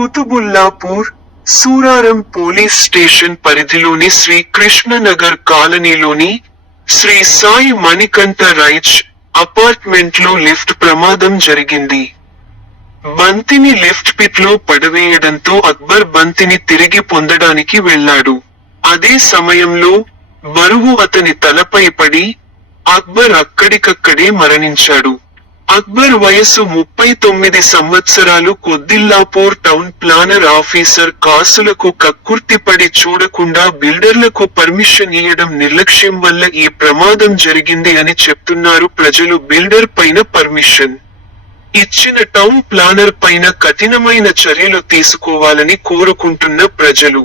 Quthbullapur Suraram police station పరిధిలోని శ్రీ కృష్ణనగర్ కాలనీలోని Shri Sai Manikanta rich అపార్ట్మెంట్లో లిఫ్ట్ ప్రమాదం జరిగింది. బంతిని లిఫ్ట్ పిట్లో పడవేయడంతో అక్బర్ బంతిని తిరిగి పొందడానికి వెళ్ళాడు. అదే సమయంలో బరువు అతని తలపై పడి అక్బర్ అక్కడికక్కడే మరణించాడు. అక్బర్ వయసు ముప్పై తొమ్మిది సంవత్సరాలు కొద్దిల్లాపూర్ టౌన్ ప్లానర్ ఆఫీసర్ కాసులకు కక్కుర్తిపడి చూడకుండా బిల్డర్లకు పర్మిషన్ ఇవ్వడం నిర్లక్ష్యం వల్ల ఈ ప్రమాదం జరిగింది అని చెప్తున్నారు ప్రజలు బిల్డర్ పైన పర్మిషన్. ఇచ్చిన టౌన్ ప్లానర్ పైన కఠినమైన చర్యలు తీసుకోవాలని కోరుకుంటున్న ప్రజలు.